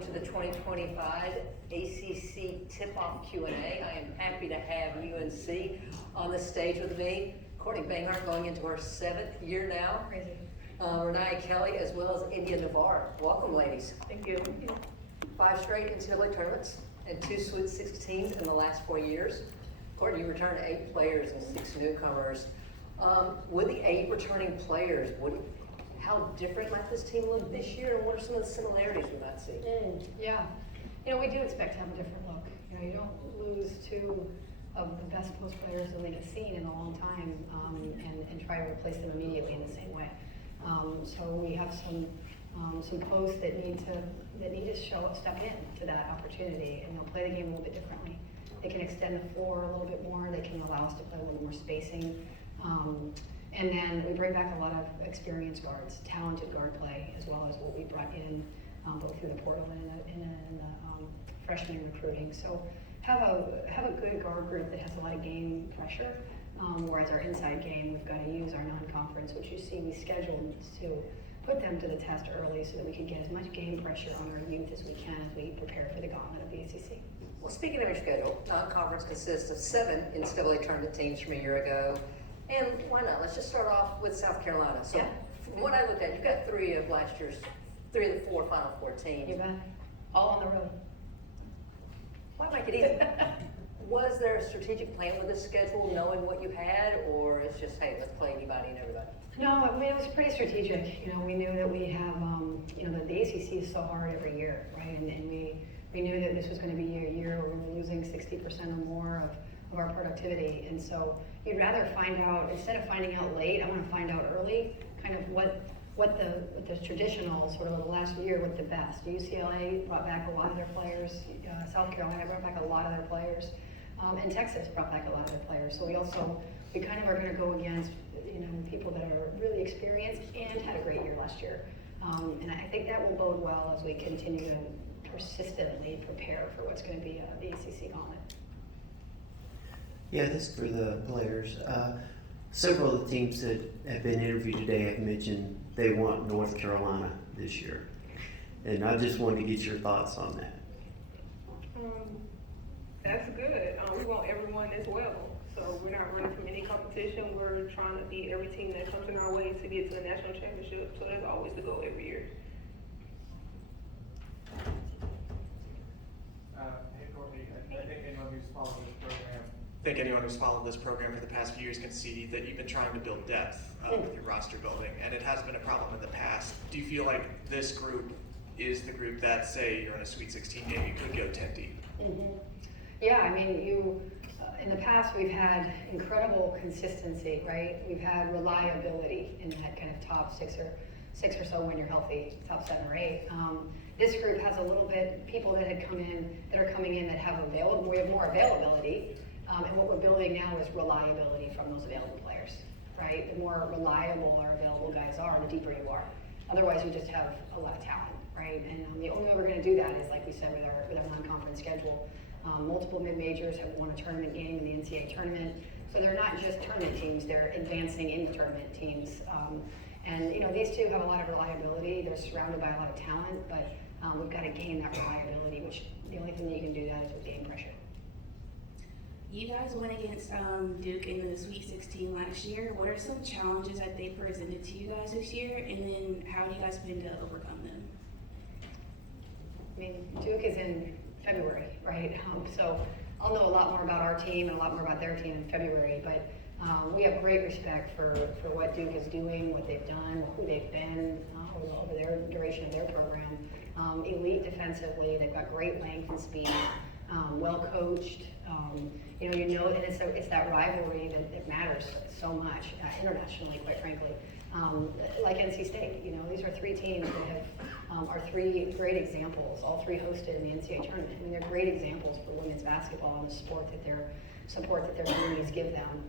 To the 2025 ACC Tip-Off Q&A. I am happy to have UNC on the stage with me. Courtney Banghart going into her 7th year now. Crazy. Renee Kelly as well as India Navarre. Welcome, ladies. Thank you. 5 straight NCAA tournaments and 2 Sweet 16s in the last 4 years. Courtney, you returned 8 players and 6 newcomers. With the 8 returning players, how different might this team look this year, and what are some of the similarities we might see? Yeah, we do expect to have a different look. You don't lose 2 of the best post players the league has seen in a long time, and try to replace them immediately in the same way. So we have some posts that need to step in to that opportunity, and they'll play the game a little bit differently. They can extend the floor a little bit more. They can allow us to play a little more spacing. And then we bring back a lot of experienced guards, talented guard play, as well as what we brought in both through the portal and the freshman recruiting. So have a good guard group that has a lot of game pressure, whereas our inside game, we've got to use our non-conference, which you see we scheduled to put them to the test early so that we can get as much game pressure on our youth as we can as we prepare for the gauntlet of the ACC. Well, speaking of your schedule, non-conference consists of 7 NCAA tournament teams from a year ago. And why not? Let's just start off with South Carolina. So from what I looked at, you've got 3 of last year's, 3 of the 4 Final Four teams. You bet. All on the road. Why make it easy? Was there a strategic plan with this schedule, knowing what you had, or it's just, hey, let's play anybody and everybody? No, I mean, it was pretty strategic. We knew that we have, that the ACC is so hard every year, right? And we knew that this was going to be a year where we were losing 60% or more of our productivity. And so you'd rather find out, instead of finding out late, I want to find out early, kind of what the traditional sort of the last year with the best. UCLA brought back a lot of their players. South Carolina brought back a lot of their players. And Texas brought back a lot of their players. So we kind of are going to go against, people that are really experienced and had a great year last year. And I think that will bode well as we continue to persistently prepare for what's going to be the ACC gauntlet. Yeah, this is for the players. Several of the teams that have been interviewed today have mentioned they want North Carolina this year. And I just wanted to get your thoughts on that. That's good. We want everyone as well. So we're not running from any competition. We're trying to beat every team that comes in our way to get to the national championship. So that's always the goal every year. Hey Courtney, I think anyone who's followed this program for the past few years can see that you've been trying to build depth with your roster building, and it has been a problem in the past. Do you feel like this group is the group that, say you're in a Sweet 16 game, you could go 10 deep? Mm-hmm. Yeah, I mean, in the past we've had incredible consistency, right? We've had reliability in that kind of top six or so when you're healthy, top 7 or 8. This group has a little bit people that are coming in that have we have more availability, and what we're building now is reliability from those available players, right? The more reliable our available guys are, the deeper you are. Otherwise, we just have a lot of talent, right? And the only way we're going to do that is, like we said, with our non-conference schedule. Multiple mid-majors have won a tournament game in the NCAA tournament. So they're not just tournament teams, they're advancing into tournament teams. And these 2 have a lot of reliability. They're surrounded by a lot of talent, but we've got to gain that reliability, which the only thing that you can do that is with game pressure. You guys went against Duke in the Sweet 16 last year. What are some challenges that they presented to you guys this year, and then how do you guys plan to overcome them? I mean, Duke is in February, right? So I'll know a lot more about our team and a lot more about their team in February, but we have great respect for what Duke is doing, what they've done, who they've been over their duration of their program. Elite defensively, they've got great length and speed, well coached. And it's that rivalry that matters so much internationally, quite frankly. Like NC State, these are 3 teams that are 3 great examples, all 3 hosted in the NCAA tournament. I mean, they're great examples for women's basketball and the support that their communities give them.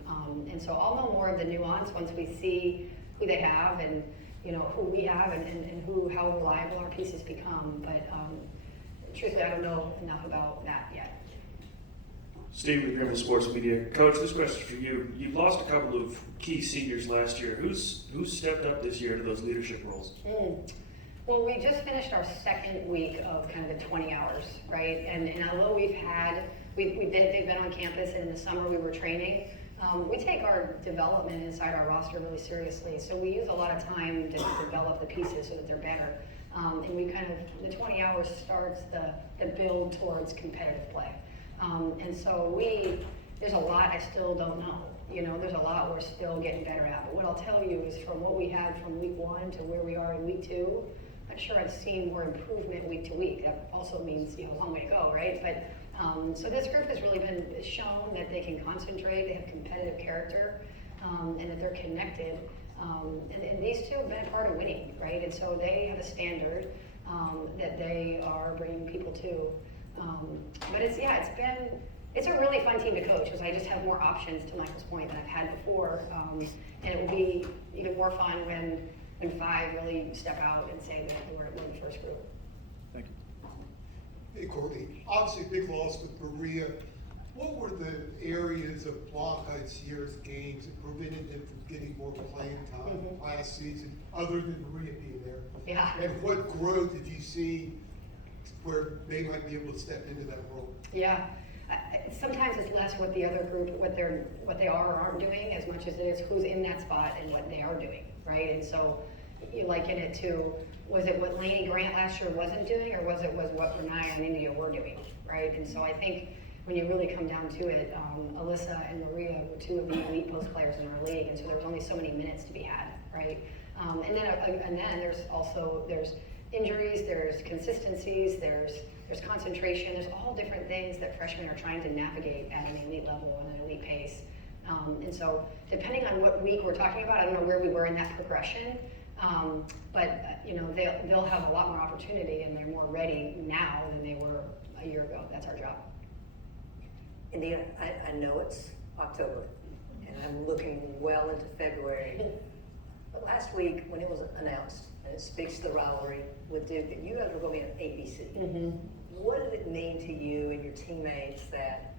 And so I'll know more of the nuance once we see who they have and who we have and how reliable our pieces become. But truthfully, I don't know enough about that yet. Steve with Griffin Sports Media. Coach, this question is for you. You lost a couple of key seniors last year. Who's stepped up this year to those leadership roles? Well, we just finished our second week of kind of the 20 hours, right? And although they've been on campus, and in the summer we were training, we take our development inside our roster really seriously. So we use a lot of time to develop the pieces so that they're better. And we kind of, the 20 hours starts the build towards competitive play. And so there's a lot I still don't know. There's a lot we're still getting better at. But what I'll tell you is from what we had from week 1 to where we are in week 2, I'm sure I've seen more improvement week to week. That also means, a long way to go, right? But so this group has really been shown that they can concentrate, they have competitive character, and that they're connected. And these two have been a part of winning, right? And so they have a standard that they are bringing people to. But it's a really fun team to coach because I just have more options, to Michael's point, than I've had before. And it will be even more fun when 5 really step out and say that we're the first group. Thank you. Hey, Courtney, obviously big loss with Berea. What were the areas of Blockheight's year's games that prevented them from getting more playing time last season, other than Berea being there? Yeah. And what growth did you see where they might be able to step into that role? Yeah. Sometimes it's less what the other group, what they are or aren't doing, as much as it is who's in that spot and what they are doing, right? And so you liken it to, was it what Laney Grant last year wasn't doing, or was what Renaya and India were doing, right? And so I think when you really come down to it, Alyssa and Maria were 2 of the elite post players in our league, and so there was only so many minutes to be had, right? And then there's injuries, there's consistencies, there's concentration, there's all different things that freshmen are trying to navigate at an elite level and an elite pace. And so depending on what week we're talking about, I don't know where we were in that progression, but they'll have a lot more opportunity and they're more ready now than they were a year ago. That's our job. India, I know it's October, and I'm looking well into February. But last week, when it was announced, and it speaks to the rivalry with Duke, that you guys were going to be on ABC. What did it mean to you and your teammates that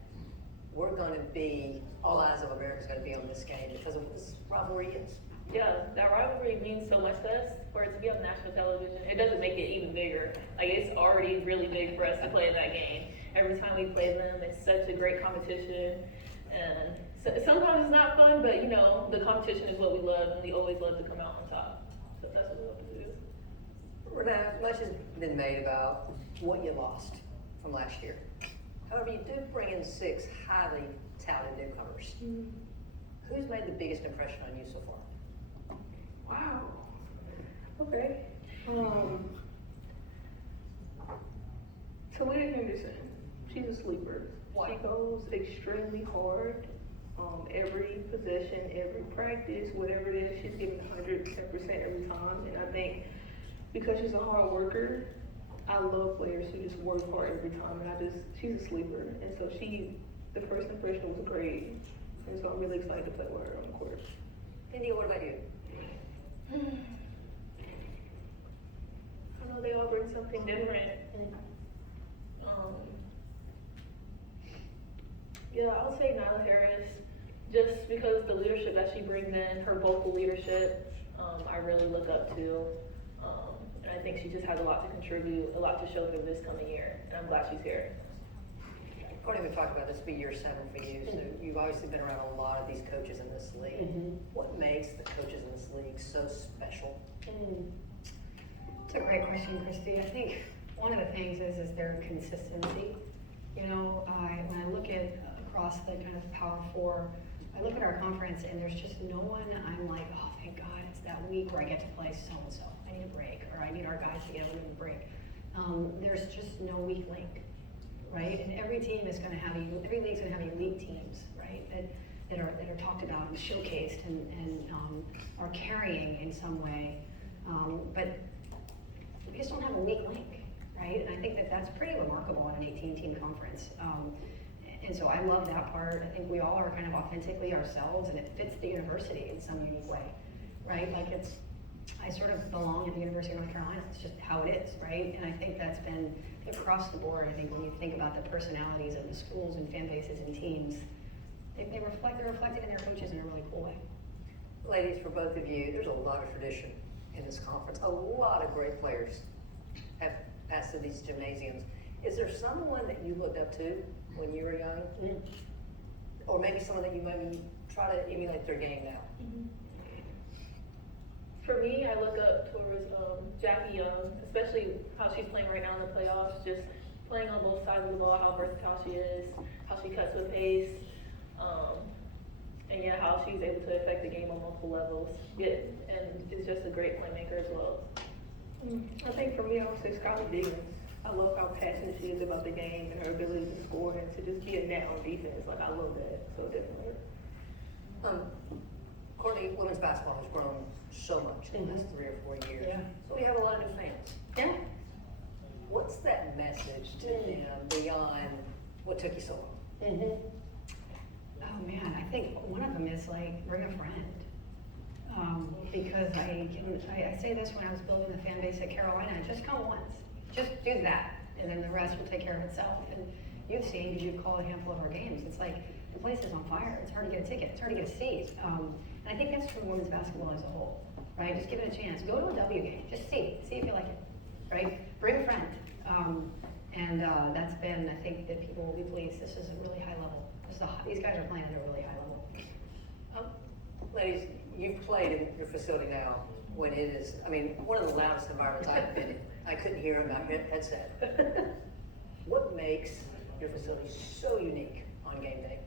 we're going to be, all eyes of America is going to be on this game because of what this rivalry is? Yeah, that rivalry means so much to us. For it to be on national television, it doesn't make it even bigger. Like, it's already really big for us to play in that game. Every time we play them, it's such a great competition. And so, sometimes it's not fun, but the competition is what we love, and we always love to come out on top. So that's what we love to do. Renee, much has been made about what you lost from last year. However, you do bring in 6 highly talented newcomers. Who's made the biggest impression on you so far? Wow. Okay. Talia Henderson. She's a sleeper. Why? She goes extremely hard. Every possession, every practice, whatever it is, she's giving 110% every time. And I think because she's a hard worker, I love players who just work hard every time. And she's a sleeper. And so the first impression was great. And so I'm really excited to play with her on the court. India, what about you? I know they all bring something different. And, I would say Nyla Harris, just because the leadership that she brings in, her vocal leadership, I really look up to. And I think she just has a lot to contribute, a lot to show for this coming year. And I'm glad she's here. Courtney, we talked about this will be year 7 for you, so you've obviously been around a lot of these coaches in this league. What makes the coaches in this league so special? It's a great question, Christy. I think one of the things is their consistency. When I look at across the kind of Power 4, I look at our conference and there's just no one I'm like, oh, thank God, it's that week where I get to play so-and-so. I need a break, or I need our guys to get a little break. There's just no weak link, right? And every team is going to have, every league's going to have elite teams, right? That are talked about and showcased and are carrying in some way. But we just don't have a weak link, right? And I think that's pretty remarkable in an 18-team conference. And so I love that part. I think we all are kind of authentically ourselves, and it fits the university in some unique way, right? Like I sort of belong at the University of North Carolina. It's just how it is, right? And I think that's been across the board. I think when you think about the personalities of the schools and fan bases and teams, they're reflected in their coaches in a really cool way. Ladies, for both of you, there's a lot of tradition in this conference. A lot of great players have passed through these gymnasiums. Is there someone that you looked up to when you were young? Or maybe someone that you maybe try to emulate their game now? For me, I look up towards Jackie Young, especially how she's playing right now in the playoffs, just playing on both sides of the ball, how versatile she is, how she cuts with pace, and yeah, how she's able to affect the game on multiple levels. Yeah, and is just a great playmaker as well. I think for me, I would say Skylar Diggins. I love how passionate she is about the game and her ability to score and to just be a net on defense. Like, I love that, so definitely. Courtney, women's basketball has grown so much in the last 3 or 4 years. Yeah. So we have a lot of new fans. Yeah. What's that message to them beyond what took you so long? Oh man, I think one of them is like bring a friend. Because I say this when I was building the fan base at Carolina, just come once, just do that, and then the rest will take care of itself. And you've seen, because you've called a handful of our games, it's like the place is on fire. It's hard to get a ticket. It's hard to get a seat. And I think that's true of women's basketball as a whole, right? Just give it a chance. Go to a W game. Just see if you like it, right? Bring a friend. That's been, I think, that people will be pleased. This is a really high level. These guys are playing at a really high level. Ladies, you've played in your facility now when it is, I mean, one of the loudest environments I've been in. I couldn't hear in my headset. What makes your facility so unique on game day?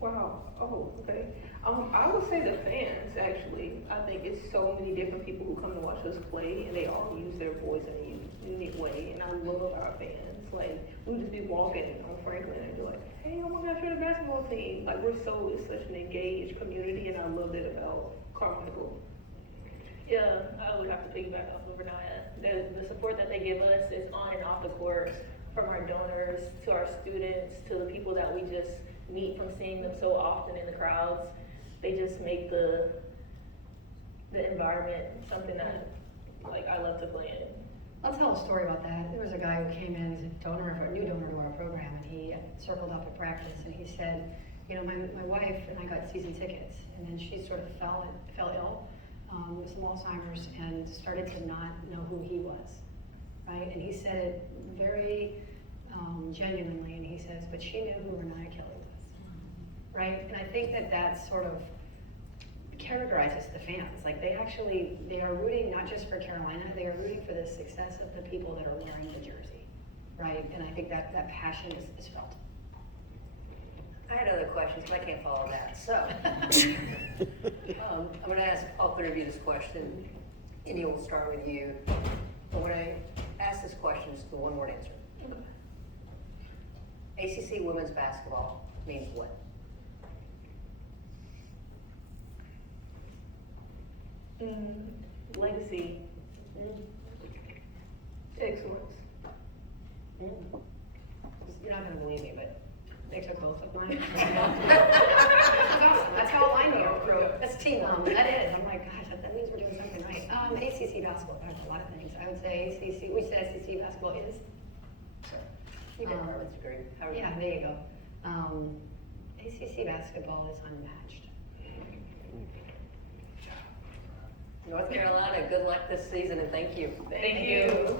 Wow. Oh, okay. I would say the fans, actually. I think it's so many different people who come to watch us play, and they all use their voice in a unique way, and I love our fans. Like, we would just be walking on Franklin and be like, hey, oh my gosh, you're the basketball team. Like, it's such an engaged community, and I love that about Carmichael. Yeah, I would have to piggyback off of Renaya. The support that they give us is on and off the court, from our donors to our students to the people that we just meet from seeing them so often in the crowds. They just make the environment something that, like, I love to play in. I'll tell a story about that. There was a guy who came in as a new donor to our program, and he circled up at practice, and he said, you know, my wife and I got season tickets, and then she sort of fell ill with some Alzheimer's and started to not know who he was, right? And he said it very genuinely, and he says, but she knew who Renaya Kelly was, right? And I think that sort of characterizes the fans. Like, they are rooting not just for Carolina, they are rooting for the success of the people that are wearing the jersey, right? And I think that passion is felt. I had other questions, but I can't follow that. So, I'm going to ask all 3 of you this question. India, we'll start with you. But when I ask this question, it's the one-word answer. ACC women's basketball means what? Legacy. Excellence. You're not gonna believe me, but they took both of mine. That's awesome. That's how aligned we are, bro. That's teamwork. That is. I'm like, gosh, that means we're doing something right. ACC basketball, that's a lot of things. I would say ACC, we said ACC basketball is. You did, that's great. How are you? Yeah, there you go. ACC basketball is unmatched. North Carolina, good luck this season, and thank you. Thank you.